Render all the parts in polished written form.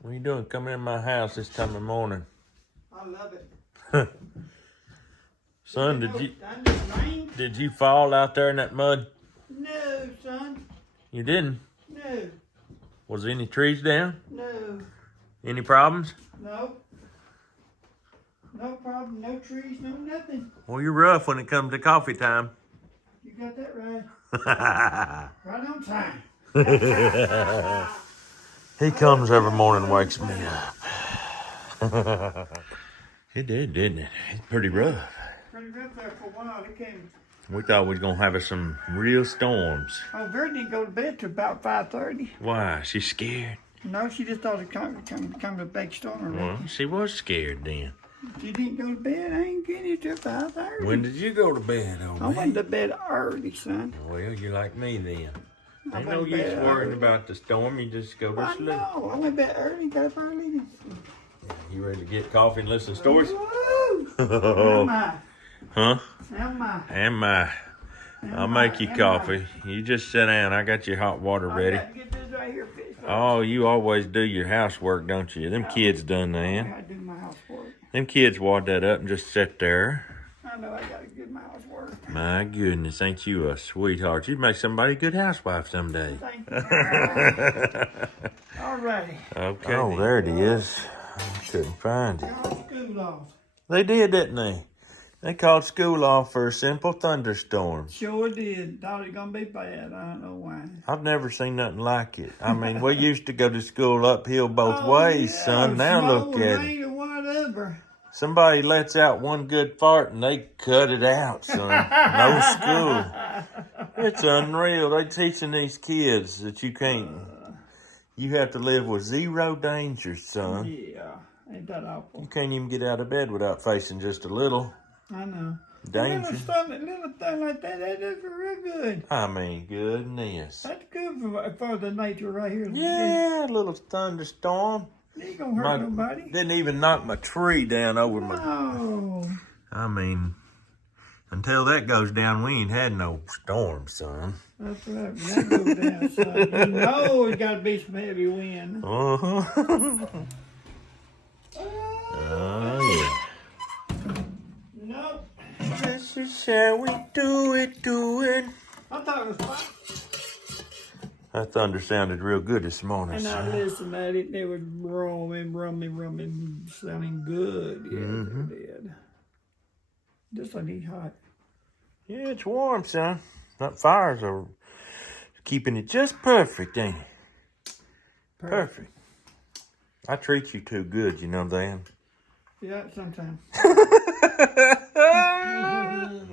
What are you doing coming in my house this time of morning? I love it. Son, did you fall out there in that mud? No, son. You didn't? No. Was there any trees down? No. Any problems? No. No problem. No trees. No nothing. Well, you're rough when it comes to coffee time. You got that right. Right on time. He comes every morning and wakes me up. It did, didn't it? It's pretty rough. Pretty rough there for a while. It came. We thought we was going to have us some real storms. Oh, Vera didn't go to bed till about 5:30. Why? She's scared? No, she just thought it'd come to a big storm. Well, she was scared then. She didn't go to bed. I ain't getting it till 5:30. When did you go to bed, old man? I went to bed early, son. Well, you're like me then. I Ain't went no to use bed worrying early. about the storm. You just go to I sleep. know. I went to bed early. Got up early. You ready to get coffee and listen to stories? Woo! Am I? Huh? Am I? Am I? I'll make you coffee. You just sit down. I got your hot water ready. I got to get this right here fixed. Oh, you always do your housework, don't you? Them kids done that. I do my housework. Them kids wad that up and just sit there. I know I got to get my housework. My goodness, ain't you a sweetheart? You'd make somebody a good housewife someday. Thank you. All righty. Okay. Oh, there it is. I couldn't find it. Called school off. They did, didn't they? They called school off for a simple thunderstorm. Sure did. Thought it gonna be bad. I don't know why. I've never seen nothing like it. I mean, we used to go to school uphill both ways, yeah, son. Now snow look or at it. rain or whatever. Somebody lets out one good fart and they cut it out, son. No school. It's unreal. They teaching these kids that you can't. You have to live with zero danger, son. Yeah, ain't that awful? You can't even get out of bed without facing just a little I know. danger. Little thing like that, that is real good. I mean, goodness. That's good for the nature right here. Yeah, a little thunderstorm. It ain't gonna hurt nobody. Didn't even knock my tree down over my... No. I mean, until that goes down, we ain't had no storm, son. That's right. When that goes down, son, you know it's got to be some heavy wind. Uh-huh. Oh, yeah. Nope. This is how we do it. I thought it was fine. That thunder sounded real good this morning, And I son. listened at it, they was rumming, sounding good. Yeah, they did. Just like he's hot. Yeah, it's warm, son. That fires are keeping it just perfect, ain't it? Perfect. I treat you too good, you know that? Yeah, sometimes.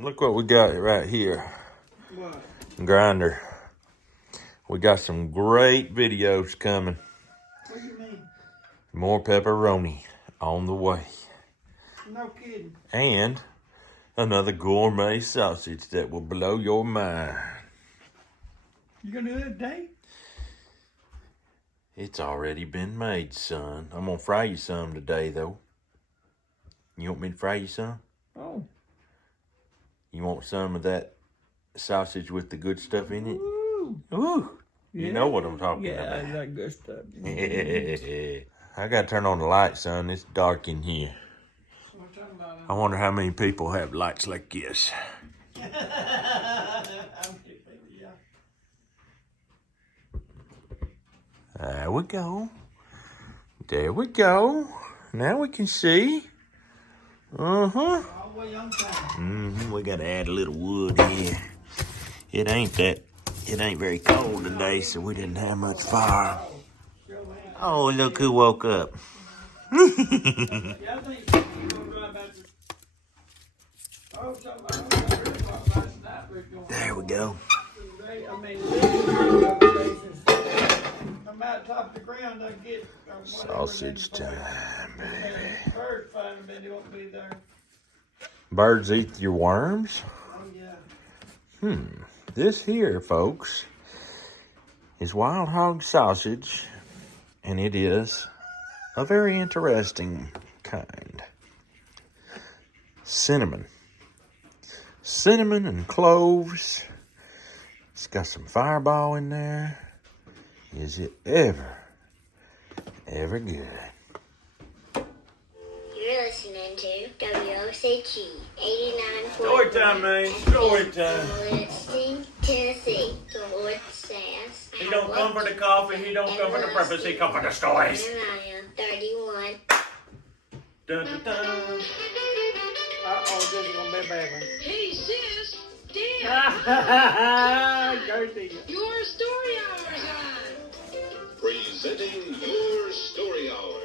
Look what we got right here. What? Grinder. We got some great videos coming. What do you mean? More pepperoni on the way. No kidding. And another gourmet sausage that will blow your mind. You gonna do it today? It's already been made, son. I'm gonna fry you some today, though. You want me to fry you some? Oh. You want some of that sausage with the good stuff in it? Ooh. Ooh. You Yeah. know what I'm talking Yeah, about. I like good stuff. I gotta turn on the light, son. It's dark in here. What you talking about? I wonder how many people have lights like this. There we go. There we go. Now we can see. Uh-huh. We gotta add a little wood here. It ain't very cold today, so we didn't have much fire. Oh, look who woke up. There we go. Top of the ground, I get Sausage time, baby. birds find them, they won't be there. Birds eat your worms? Oh yeah. This here, folks, is wild hog sausage, and it is a very interesting kind. Cinnamon and cloves. It's got some fireball in there. Is it ever Very good. You're listening to WOCG 89.1. Story time, man. Story time. Livingston, Tennessee. The Lord says, He don't come for the coffee. He don't come for the breakfast. He come for the stories. Jeremiah 31. Dun, dun, dun. Uh-oh, this is going to be a bad one. Hey, sis, Dan, Gertie. your story hour's on. Presenting your story hour.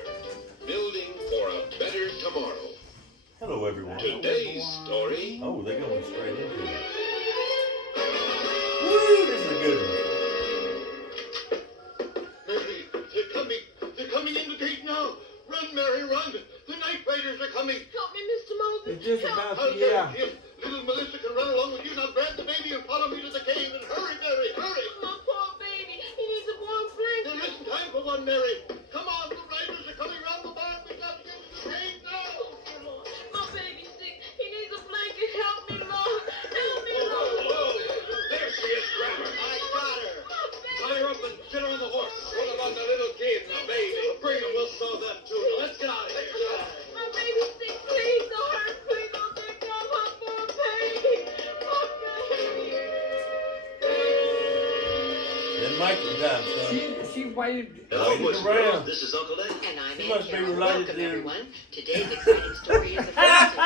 Building for a better tomorrow. Hello, everyone. Today's story. Oh, they're going straight into it. Woo, this is a good one. Mary, they're coming in the gate now. Run, Mary, run. The night riders are coming. Help me, Mr. Moses. It's just about I'll to, get him. Little Melissa can run along with you. Now grab the baby and follow me to the cave. And hurry, Mary, hurry. My poor baby. He needs a warm blanket. There isn't time for one, Mary. Come on, the riders are coming round the barn. We got to get to the cave now. Lord, my baby's sick. He needs a blanket. Help me, Lord. Help me, Oh, Lord. oh, there she is, grab her. I got her. Tie her up and get her on the horse. What about the little kid and the baby? Bring him, we'll sew them too. Now, let's get out of here. My baby's sick. Please don't hurt. Please don't take down my poor baby. My baby. Then Mikey time, son. She waited. Hello, Waiting boys and around. girls. This is Uncle Dan. And I'm You Aunt must be Carol. related Welcome, to- everyone. Today's exciting story is the first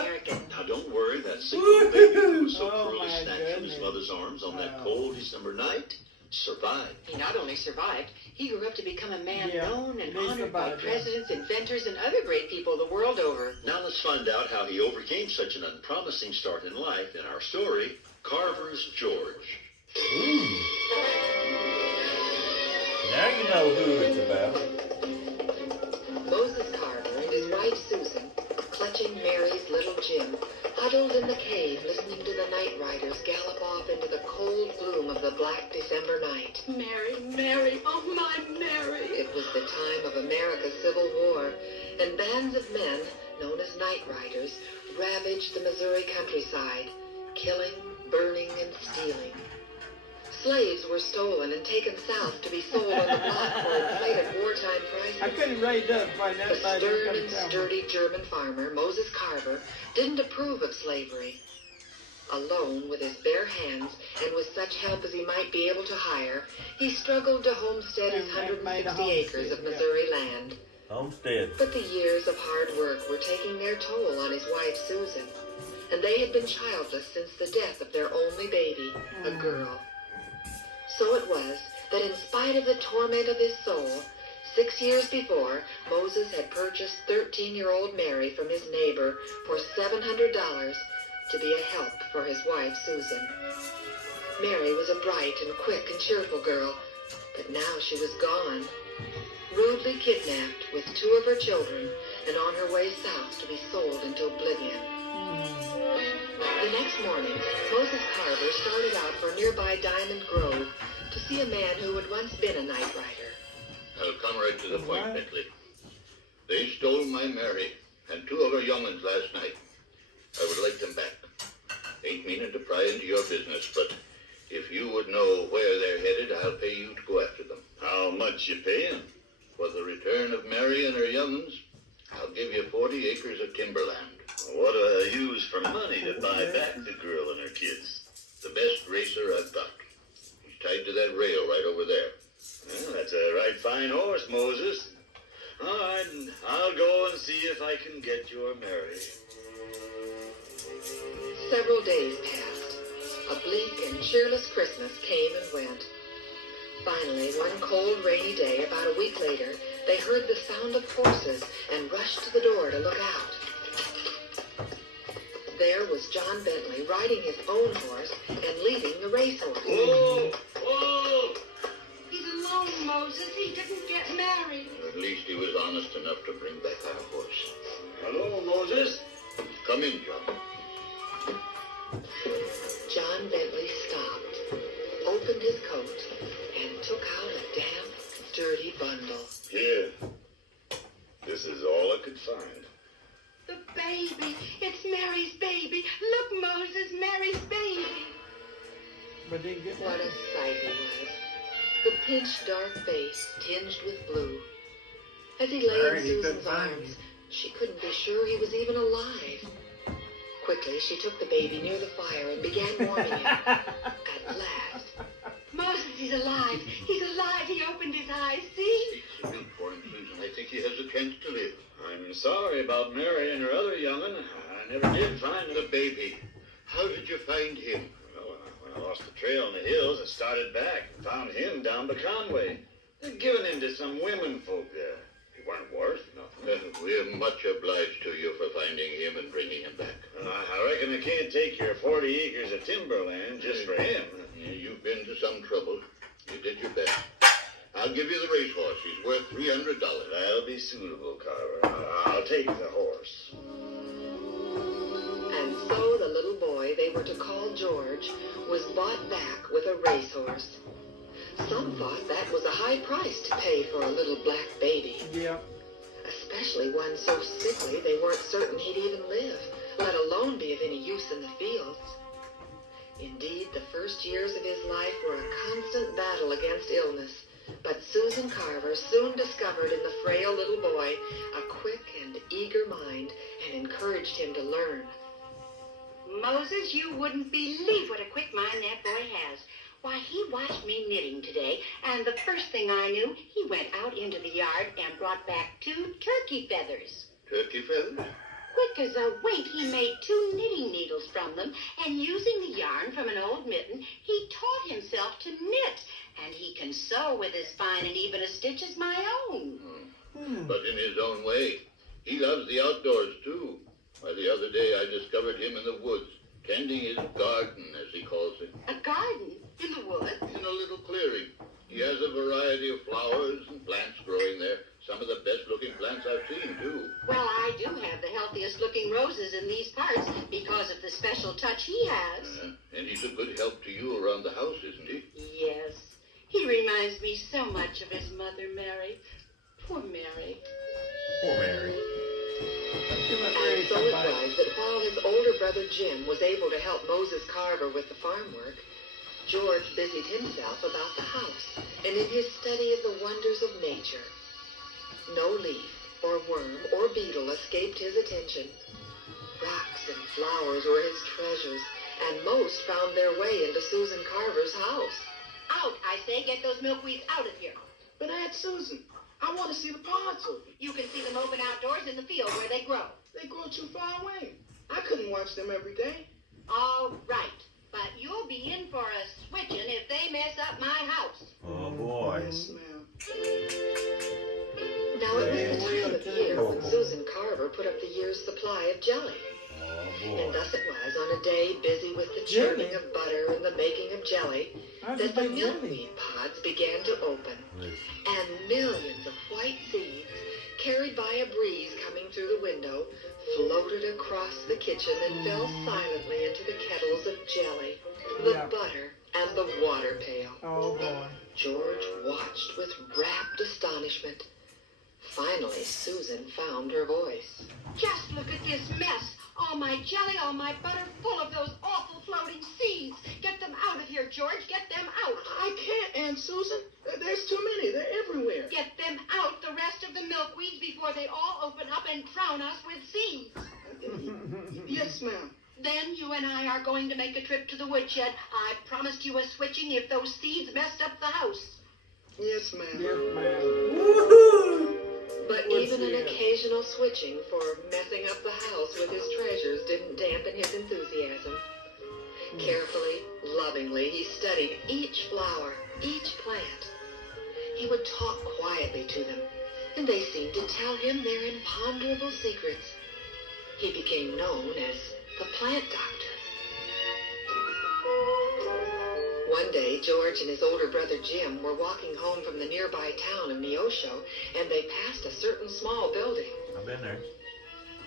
American. Now, don't worry, that sick little baby who was so Oh, cruelly my snatched from his goodness. mother's arms on that Wow. cold December night survived. He not only survived, he grew up to become a man Yeah, known and he honored by survived, yeah. presidents, inventors, and other great people the world over. Now let's find out how he overcame such an unpromising start in life in our story, Carver's George. Ooh. Now you know who it's about. Moses Carver and his wife Susan, clutching Mary's little Jim, huddled in the cave listening to the night riders gallop off into the cold gloom of the black December night. Mary, Mary, oh my Mary. It was the time of America's Civil War, and bands of men, known as night riders, ravaged the Missouri countryside, killing, burning, and stealing. Slaves were stolen and taken south to be sold on the block for inflated wartime I prices. couldn't raise up right now. The stern and sturdy German farmer, Moses Carver, didn't approve of slavery. Alone, with his bare hands, and with such help as he might be able to hire, he struggled to homestead his And made a 160 acres homestead, of yeah. Missouri land. Homestead. But the years of hard work were taking their toll on his wife, Susan, and they had been childless since the death of their only baby, a girl. So it was that in spite of the torment of his soul, 6 years before, Moses had purchased 13-year-old Mary from his neighbor for $700 to be a help for his wife, Susan. Mary was a bright and quick and cheerful girl, but now she was gone, rudely kidnapped with 2 of her children and on her way south to be sold into oblivion. The next morning, Moses Carver started out for nearby Diamond Grove to see a man who had once been a night rider. I'll come right to the point, What? Bentley. They stole my Mary and 2 of her young'uns last night. I would like them back. Ain't meaning to pry into your business, but if you would know where they're headed, I'll pay you to go after them. How much you paying? For the return of Mary and her young'uns, I'll give you 40 acres of timberland. What do I use for money to buy back the girl and her kids? The best racer I've got. He's tied to that rail right over there. Well, that's a right fine horse, Moses. All right, I'll go and see if I can get your Mary. Several days passed. A bleak and cheerless Christmas came and went. Finally, one cold, rainy day, about a week later, they heard the sound of horses and rushed to the door to look out. There was John Bentley riding his own horse and leading the racehorse. Whoa! Whoa! He's alone, Moses. He didn't get married. At least he was honest enough to bring back our horse. Hello, Moses. Come in, John. John Bentley stopped, opened his coat, and took out a damp, dirty bundle. Here. This is all I could find. The baby. It's Mary's baby. Look, Moses, Mary's baby. But didn't get What that. a sight he was. the pinched dark face tinged with blue. As he lay in Susan's arms, she couldn't be sure he was even alive. Quickly, she took the baby near the fire and began warming him. At last. Moses, he's alive. He's alive. He opened his eyes. See? It's sweet for him, Susan. I think he has a chance to live. I'm sorry about Mary and her other young'un. I never did find The baby. How did you find him? Well, when I lost the trail in the hills, I started back and found him down by Conway. They'd given him to some women folk there. He weren't worth nothing. We're much obliged to you for finding him and bringing him back. I reckon I can't take your 40 acres of timberland just for him. You've been to some trouble. You did your best. I'll give you the racehorse. He's worth $300. That'll be suitable, Carver. I'll take the horse. And so the little boy they were to call George was bought back with a racehorse. Some thought that was a high price to pay for a little black baby. Yeah. Especially one so sickly they weren't certain he'd even live, let alone be of any use in the fields. Indeed, the first years of his life were a constant battle against illness, but Susan Carver soon discovered in the frail little boy a quick and eager mind and encouraged him to learn. Moses, you wouldn't believe what a quick mind that boy has. Why, he watched me knitting today, and the first thing I knew, he went out into the yard and brought back 2 turkey feathers. Turkey feathers? Quick as a wink, he made 2 knitting needles from them, and using the yarn from an old mitten, he taught himself to knit, and he can sew with as fine and even a stitch as my own. But in his own way. He loves the outdoors, too. Why, the other day I discovered him in the woods, tending his garden, as he calls it. A garden? In the woods? In a little clearing. He has a variety of flowers and plants growing there. Some of the best-looking plants I've seen, too. Well, I do have the healthiest-looking roses in these parts because of the special touch he has. And he's a good help to you around the house, isn't he? Yes. He reminds me so much of his mother, Mary. Poor Mary. Poor Mary. And so it was that while his older brother Jim was able to help Moses Carver with the farm work, George busied himself about the house and in his study of the wonders of nature. No leaf or worm or beetle escaped his attention. Rocks and flowers were his treasures, and most found their way into Susan Carver's house. Out, I say. Get those milkweeds out of here. But Aunt Susan, I want to see the pods open. You can see them open outdoors in the field where they grow. They grow too far away. I couldn't watch them every day. All right. But you'll be in for a switching if they mess up my house. Oh, boy. Yes, ma'am. Now it was the time of year when Susan Carver put up the year's supply of jelly. Oh, And boy. thus it was, on a day busy with the churning of butter and the making of jelly, that the milkweed pods began to open, and millions of white seeds, carried by a breeze coming through the window, floated across the kitchen and fell silently into the kettles of jelly, the butter, and the water pail. Oh, boy. George watched with rapt astonishment. Finally, Susan found her voice. Just look at this mess. All my jelly, all my butter, full of those awful floating seeds. Get them out of here, George. Get them out. I can't, Aunt Susan. There's too many. They're everywhere. Get them out, the rest of the milkweeds, before they all open up and drown us with seeds. Yes, ma'am. Then you and I are going to make a trip to the woodshed. I promised you a switching if those seeds messed up the house. Yes, ma'am. Yes, ma'am. Woohoo! But even an occasional switching for messing up the house with his treasures didn't dampen his enthusiasm. Carefully, lovingly, he studied each flower, each plant. He would talk quietly to them, and they seemed to tell him their imponderable secrets. He became known as the plant doctor. One day, George and his older brother Jim were walking home from the nearby town of Neosho, and they passed a certain small building. I've been there.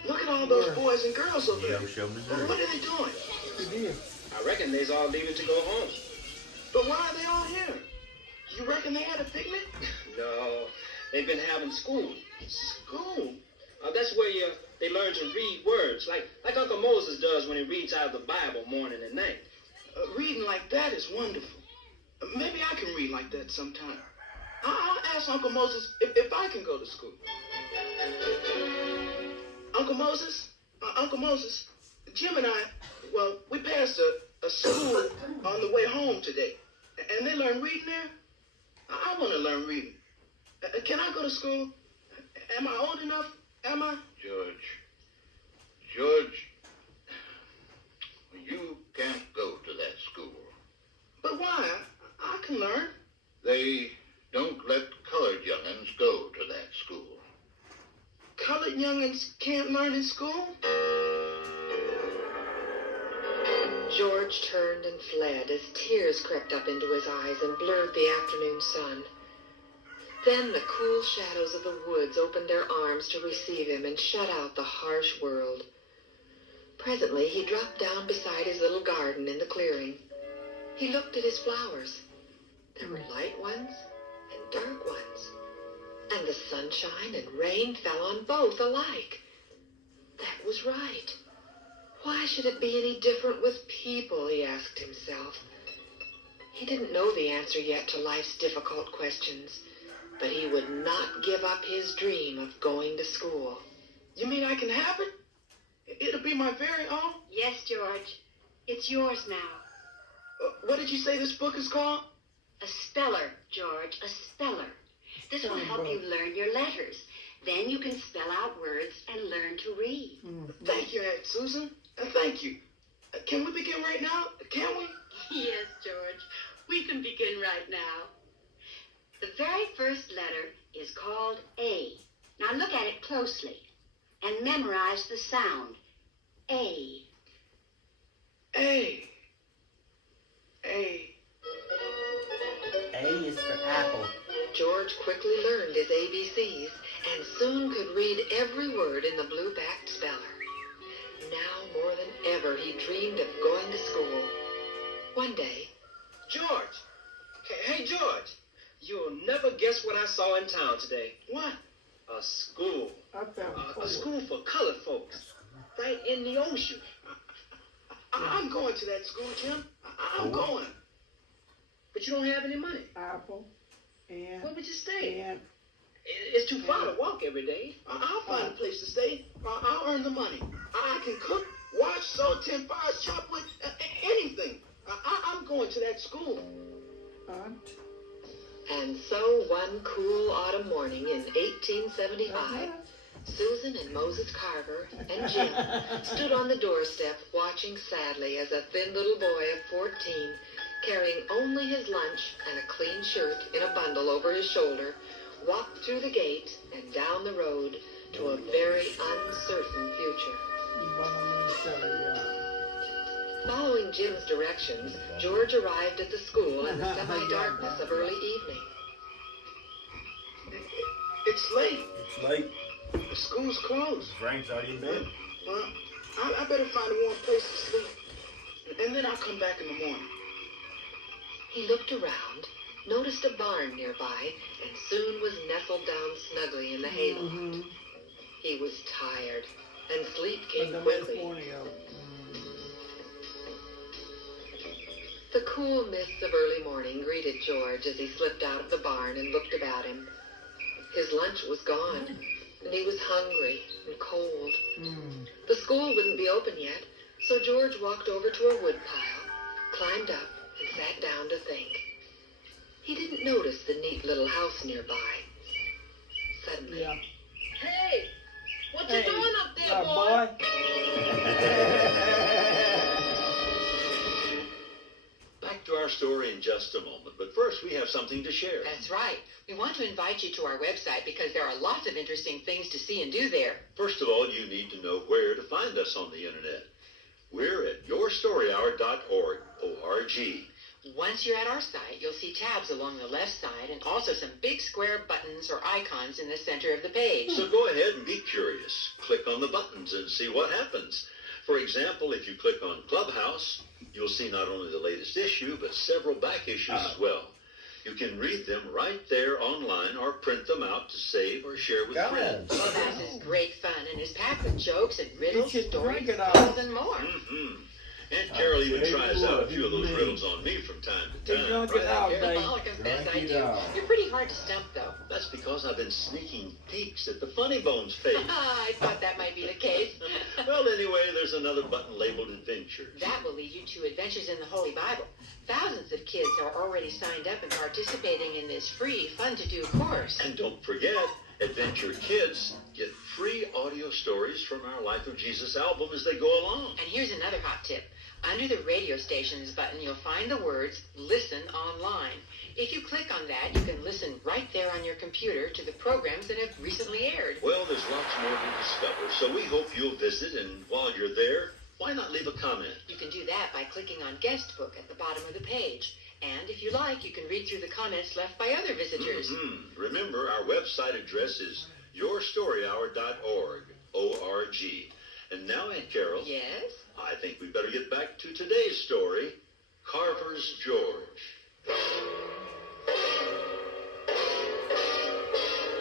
Look at all those boys and girls over there. Neosho, Missouri. What are they doing? He did. I reckon they's all leaving to go home. But why are they all here? You reckon they had a picnic? No, they've been having school. School? That's where they learn to read words, like Uncle Moses does when he reads out of the Bible morning and night. Reading like that is wonderful. Maybe I can read like that sometime. I'll ask Uncle Moses if I can go to school. Uncle Moses, Jim and I, well, we passed a school on the way home today. And they learn reading there? I want to learn reading. Can I go to school? Am I old enough? Am I? George, you can't go to that school. But why? I can learn. They don't let colored young'uns go to that school. Colored young'uns can't learn in school? George turned and fled as tears crept up into his eyes and blurred the afternoon sun. Then the cool shadows of the woods opened their arms to receive him and shut out the harsh world. Presently he dropped down beside his little garden in the clearing. He looked at his flowers. There were light ones and dark ones, and the sunshine and rain fell on both alike. That was right. Why should it be any different with people, he asked himself. He didn't know the answer yet to life's difficult questions, but he would not give up his dream of going to school. You mean I can have it? It'll be my very own? Yes, George. It's yours now. What did you say this book is called? A speller, George, a speller. This will help you learn your letters. Then you can spell out words and learn to read. Thank you, Aunt Susan. Thank you. Can we begin right now? Can we? Yes, George. We can begin right now. The very first letter is called A. Now look at it closely and memorize the sound. A. A. A is for apple. George quickly learned his ABCs and soon could read every word in the blue-backed speller. Now more than ever he dreamed of going to school. One day, George. Hey, George. You'll never guess what I saw in town today. What? A school. A school for colored folks. Right in the ocean. I'm going to that school, Jim. I'm going. But you don't have any money. Apple. And. Where would you stay? And. It's too far to walk every day. I'll find a place to stay. I'll earn the money. I can cook, wash, sew, tend fires, chop wood, anything. I'm going to that school. Aunt. and so one cool autumn morning in 1875, Susan and Moses Carver and Jim stood on the doorstep watching sadly as a thin little boy of 14, carrying only his lunch and a clean shirt in a bundle over his shoulder, walked through the gate and down the road to a very uncertain future. Following Jim's directions, George arrived at the school in the semi-darkness of early evening. It's late. It's late. The school's closed. Frank's already in bed. Well, I better find a warm place to sleep. And then I'll come back in the morning. He looked around, noticed a barn nearby, and soon was nestled down snugly in the hayloft. He was tired, and sleep came quickly. The cool mists of early morning greeted George as he slipped out of the barn and looked about him. His lunch was gone, and he was hungry and cold. The school wouldn't be open yet, so George walked over to a woodpile, climbed up, and sat down to think. He didn't notice the neat little house nearby. Suddenly, Hey, what you doing up there, boy? Back to our story in just a moment, but first we have something to share. That's right. We want to invite you to our website because there are lots of interesting things to see and do there. First of all, you need to know where to find us on the internet. We're at yourstoryhour.org, O-R-G. Once you're at our site, you'll see tabs along the left side and also some big square buttons or icons in the center of the page. So go ahead and be curious. Click on the buttons and see what happens. For example, if you click on Clubhouse, you'll see not only the latest issue, but several back issues as well. You can read them right there online or print them out to save or share with friends. Clubhouse is great fun and is packed with jokes and riddles, stories, drink it all. puzzles, and more. Aunt Carol even tries out a few of those riddles on me from time to time. Drunk it out, Dave. I'll confess I Drink it do. out. You're pretty hard to stump, though. That's because I've been sneaking peeks at the Funny Bones page. I thought that might be the case. Well, anyway, there's another button labeled Adventures. That will lead you to Adventures in the Holy Bible. Thousands of kids are already signed up and participating in this free, fun-to-do course. And don't forget, Adventure Kids get free audio stories from our Life of Jesus album as they go along. And here's another hot tip. Under the radio stations button, you'll find the words Listen Online. If you click on that, you can listen right there on your computer to the programs that have recently aired. Well, there's lots more to discover, so we hope you'll visit, and while you're there, why not leave a comment? You can do that by clicking on Guest Book at the bottom of the page. And if you like, you can read through the comments left by other visitors. Remember, our website address is yourstoryhour.org, O-R-G. And now, Aunt Carol. Yes? I think we better get back to today's story, Carver's George.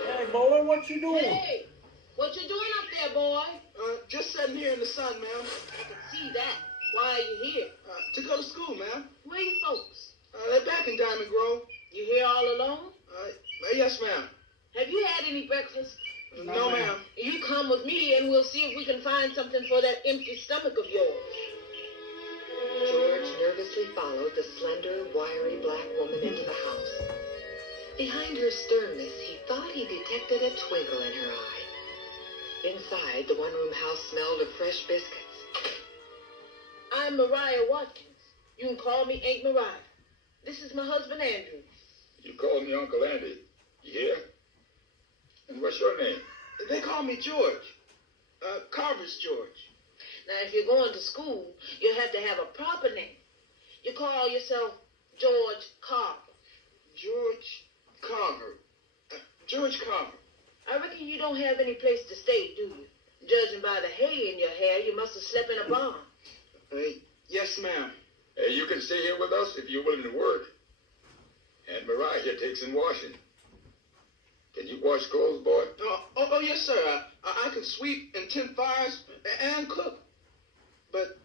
Hey, boy, what you doing? Hey, what you doing up there, boy? Just sitting here in the sun, ma'am. I can see that. Why are you here? To go to school, ma'am. Where your folks? They're back in Diamond Grove. You here all alone? Yes, ma'am. Have you had any breakfast? No, ma'am. You come with me and we'll see if we can find something for that empty stomach of yours. George nervously followed the slender, wiry black woman into the house. Behind her sternness, he thought he detected a twinkle in her eye. Inside, the one-room house smelled of fresh biscuits. I'm Mariah Watkins. You can call me Aunt Mariah. This is my husband, Andrew. You call me Uncle Andy. You hear? And what's your name? They call me George. Carver's George. Now, if you're going to school, you have to have a proper name. You call yourself George Carver. George Carver. George Carver. I reckon you don't have any place to stay, do you? Judging by the hay in your hair, you must have slept in a barn. Yes, ma'am. Hey, you can stay here with us if you're willing to work. And Mariah here takes in washing. Can you wash clothes, boy? Oh, yes, sir. I can sweep and tend fires and cook. But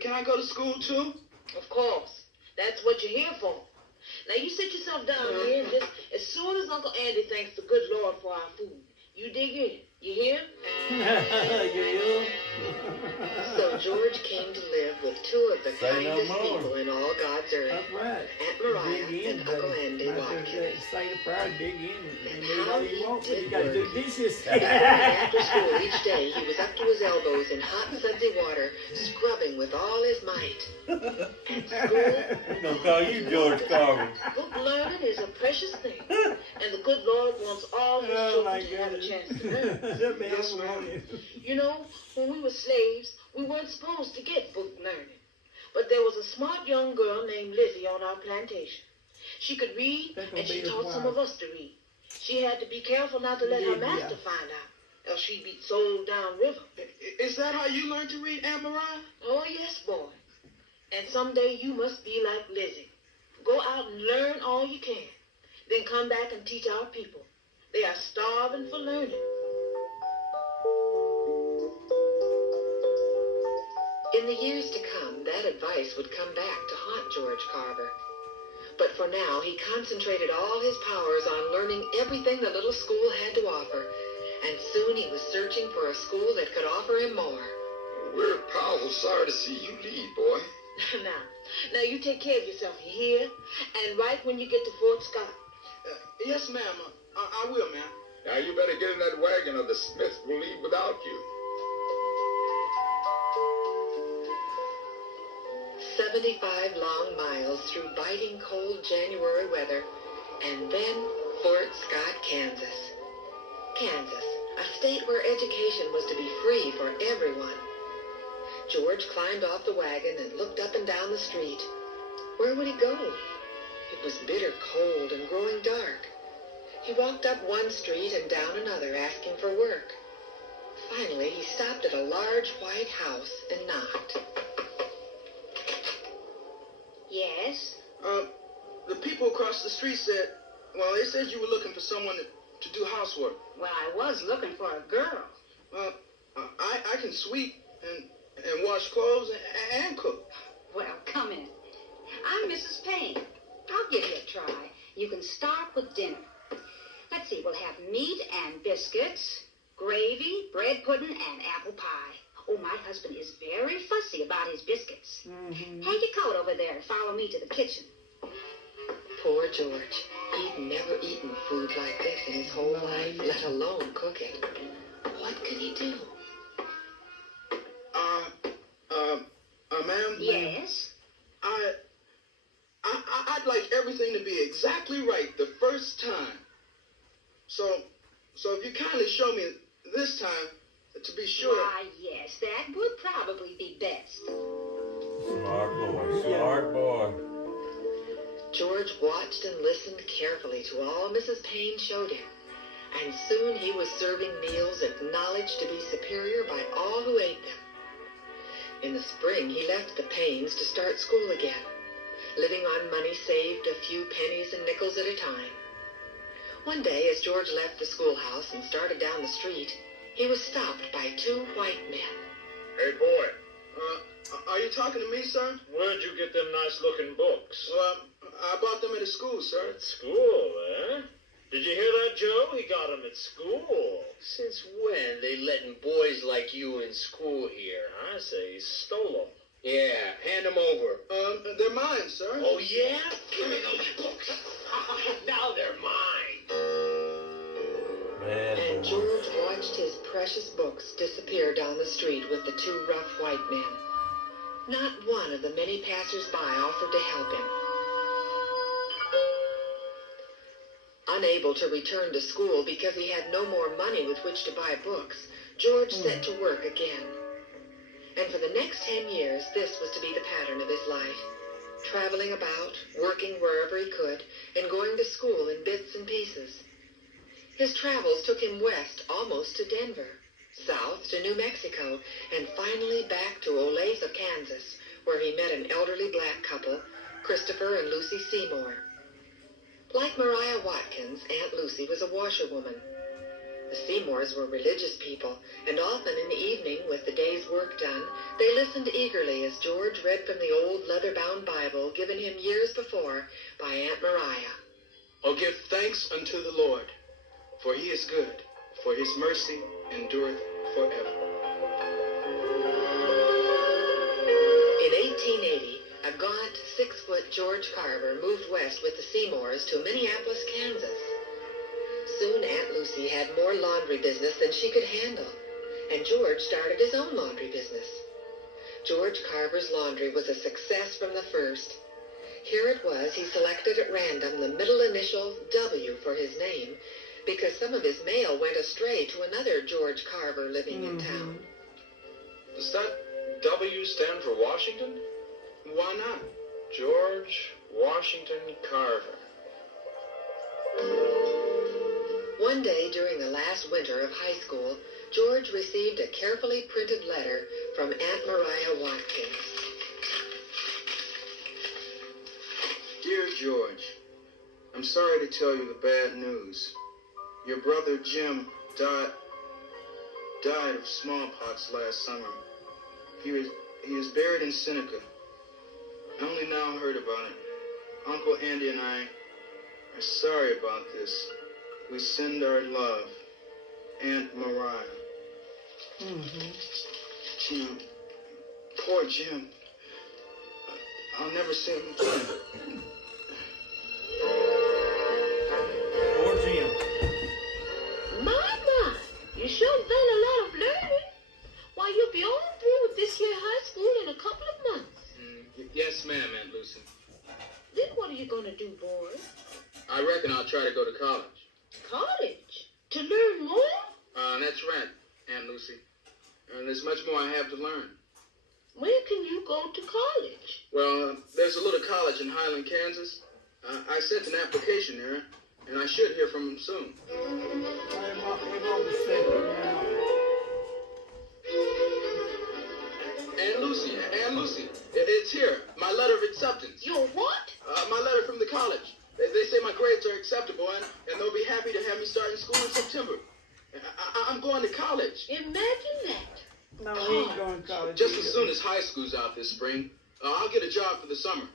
can I go to school, too? Of course. That's what you're here for. Now, you sit yourself down here and just as soon as Uncle Andy thanks the good Lord for our food, you dig in. You hear? So George came to live with two of the kindest people in all God's earth. That's right. Aunt Mariah and Uncle Andy Watkins. Say the prayer, dig in, and do How all you he want, but did you got to do work. dishes. After school each day, he was up to his elbows in hot, sudsy water, scrubbing with all his might. At school, We're gonna call you George Carver. book learning is a precious thing. And the good Lord wants all his children to have a chance to learn. Yes, ma'am. You know, when we were slaves, we weren't supposed to get book learning. But there was a smart young girl named Lizzie on our plantation. She could read, and she taught some of us to read. She had to be careful not to let her master find out, else she'd be sold down river. Is that how you learned to read, Aunt Mariah? Oh, yes, boy. And someday you must be like Lizzie. Go out and learn all you can. Then come back and teach our people. They are starving for learning. in the years to come, that advice would come back to haunt George Carver. But for now, he concentrated all his powers on learning everything the little school had to offer, and soon he was searching for a school that could offer him more. We're powerful sorry to see you leave, boy. Now you take care of yourself, you hear? And right when you get to Fort Scott. Yes, ma'am. I will, ma'am. Now you better get in that wagon or the Smiths will leave without you. 75 long miles through biting cold January weather, and then Fort Scott, Kansas. Kansas, a state where education was to be free for everyone. George climbed off the wagon and looked up and down the street. Where would he go? It was bitter cold and growing dark. He walked up one street and down another, asking for work. Finally, he stopped at a large white house and knocked. Yes? The people across the street said, they said you were looking for someone to do housework. Well, I was looking for a girl. I can sweep and wash clothes and cook. Well, come in. I'm Mrs. Payne. I'll give you a try. You can start with dinner. Let's see, we'll have meat and biscuits, gravy, bread pudding, and apple pie. Oh, my husband is very fussy about his biscuits. Hang your coat over there and follow me to the kitchen. Poor George. He'd never eaten food like this in his whole life, let alone cooking. What could he do? Ma'am? Yes? I'd like everything to be exactly right the first time. So if you kindly show me this time, to be sure. Why, yes, that would probably be best. Smart boy, smart boy. George watched and listened carefully to all Mrs. Payne showed him, and soon he was serving meals acknowledged to be superior by all who ate them. In the spring, he left the Paynes to start school again, living on money saved a few pennies and nickels at a time. One day, as George left the schoolhouse and started down the street, he was stopped by two white men. Hey, boy, Are you talking to me, sir? where'd you get them nice-looking books? Well, I bought them at a school, sir. At school, eh? Did you hear that, Joe? He got them at school. Since when they letting boys like you in school here? I say he stole them. Yeah, hand them over. They're mine, sir. Oh, yeah? Give me those books. Now they're mine. Bad And boy. George watched his precious books disappear down the street with the two rough white men. Not one of the many passers-by offered to help him. Unable to return to school because he had no more money with which to buy books, George set to work again. And for the next 10 years, this was to be the pattern of his life. Traveling about, working wherever he could, and going to school in bits and pieces. His travels took him west almost to Denver, south to New Mexico, and finally back to Olathe, Kansas, where he met an elderly black couple, Christopher and Lucy Seymour. Like Mariah Watkins, Aunt Lucy was a washerwoman. The Seymours were religious people, and often in the evening, with the day's work done, they listened eagerly as George read from the old leather-bound Bible given him years before by Aunt Mariah. Oh, give thanks unto the Lord, for he is good, for his mercy endureth forever. In 1880, a gaunt, 6-foot George Carver moved west with the Seymours to Minneapolis, Kansas. Soon Aunt Lucy had more laundry business than she could handle, and George started his own laundry business. George Carver's laundry was a success from the first. Here it was he selected at random the middle initial W for his name, because some of his mail went astray to another George Carver living in town. Does that W stand for Washington? Why not? George Washington Carver. One day during the last winter of high school, George received a carefully printed letter from Aunt Mariah Watkins. Dear George, I'm sorry to tell you the bad news. Your brother Jim died of smallpox last summer. He was buried in Seneca. I only now heard about it. Uncle Andy and I are sorry about this. We send our love. Aunt Mariah. Poor Jim. I'll never see him again. Poor Jim. My, you sure done a lot of learning. Why, you'll be all through with this here high school in a couple of months. Yes, ma'am, Aunt Lucy. Then what are you going to do, boy? I reckon I'll try to go to college. College? To learn more? That's right, Aunt Lucy. And there's much more I have to learn. Where can you go to college? Well, there's a little college in Highland, Kansas. I sent an application there, and I should hear from them soon. Aunt Lucy, it's here. My letter of acceptance. Your what? My letter from the college. They say my grades are acceptable, and they'll be happy to have me start in school in September. I'm going to college. Imagine that. No, he ain't going to college. Just as soon as high school's out this spring, I'll get a job for the summer.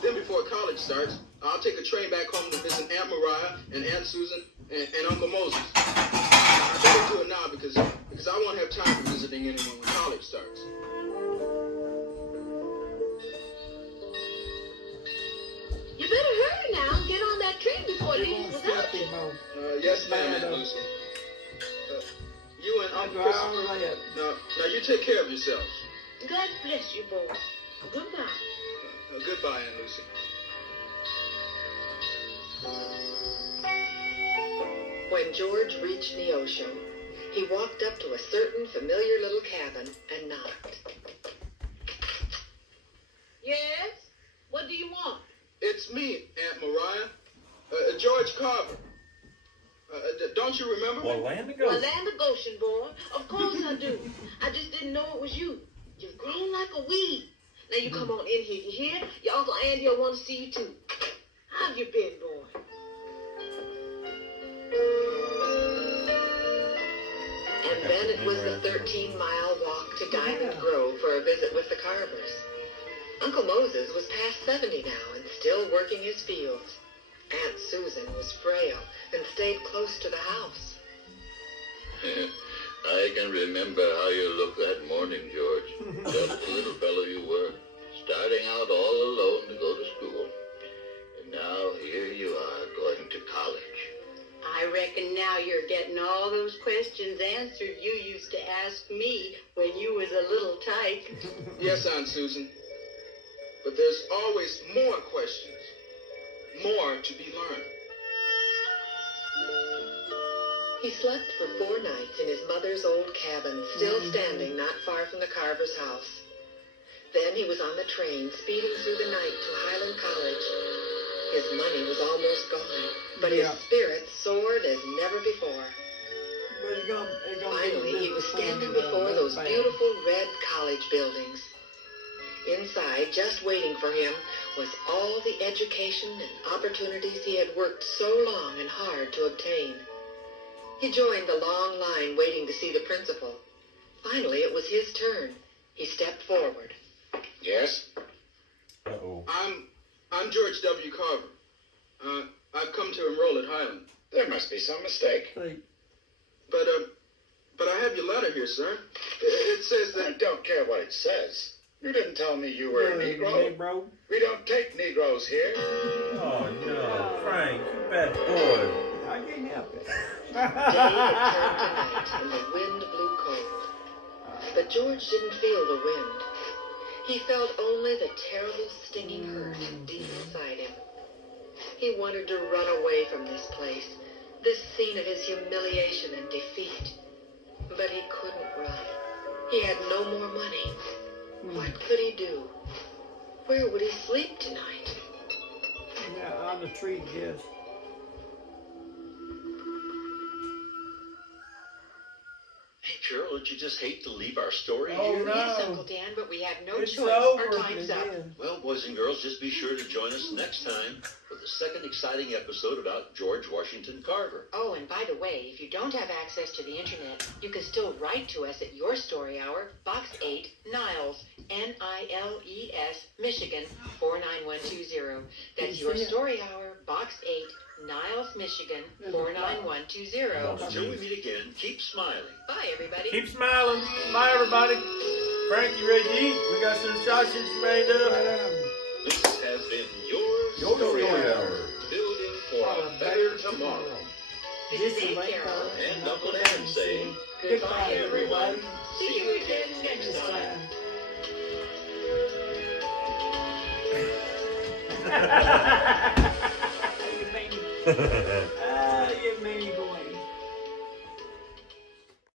Then before college starts, I'll take a train back home to visit Aunt Mariah and Aunt Susan and Uncle Moses. I better do it now because I won't have time for visiting anyone when college starts. You better hurry now. Get on that train before it leaves without you. Yes, ma'am, Aunt Lucy. You and Uncle Christopher. Now you take care of yourselves. God bless you, boy. Goodbye. Goodbye, Aunt Lucy. When George reached Neosho, he walked up to a certain familiar little cabin and knocked. Yes? What do you want? It's me, Aunt Mariah. George Carver. Don't you remember me? Orlando Goshen. Orlando Goshen, boy. Of course I do. I just didn't know it was you. You've grown like a weed. Now you come on in here. You hear? Your Uncle Andy will want to see you too. How have you been, boy? And then it was the 13-mile walk to Diamond Grove for a visit with the Carvers. Uncle Moses was past 70 now and still working his fields. Aunt Susan was frail and stayed close to the house. I can remember how you looked that morning, George. Just the little fellow you were, starting out all alone to go to school. And now here you are going to college. I reckon now you're getting all those questions answered you used to ask me when you was a little tyke. Yes, Aunt Susan. But there's always more questions. More to be learned. He slept for 4 nights in his mother's old cabin, still standing not far from the Carver's house. Then he was on the train, speeding through the night to Highland College. His money was almost gone, but his spirits soared as never before. Finally, he was standing before those beautiful red college buildings. Inside, just waiting for him, was all the education and opportunities he had worked so long and hard to obtain. He joined the long line waiting to see the principal. Finally, it was his turn. He stepped forward. Yes? Uh-oh. I'm George W. Carver. I've come to enroll at Highland. There must be some mistake. But I have your letter here, sir. It says that... I don't care what it says. You didn't tell me you were a Negro. We don't take Negroes here. Oh, no. Frank, you bad boy. I can't help it. Day had turned to night, and the wind blew cold. But George didn't feel the wind. He felt only the terrible stinging hurt deep inside him. He wanted to run away from this place, this scene of his humiliation and defeat. But he couldn't run. He had no more money. What could he do? Where would he sleep tonight? Yeah, on the tree, yes. Hey, Carol, don't you just hate to leave our story Oh, here? no. Yes, Uncle Dan, but we have no It's choice. over. Our time's up. Well, boys and girls, just be sure to join us next time for the second exciting episode about George Washington Carver. Oh, and by the way, if you don't have access to the internet, you can still write to us at Your Story Hour, Box 8, Niles, Niles, Michigan, 49120. That's Your Story Hour, Box 8, Niles, Michigan, 49120. Until we meet again, keep smiling. Bye, everybody. Keep smiling. Bye, everybody. Frank, you ready to eat? We got some sausage made up. This has been your story hour. Building for a better tomorrow. This is Aunt Carol. And Uncle Dan saying, Goodbye, everybody. See you again next time. Hey, baby.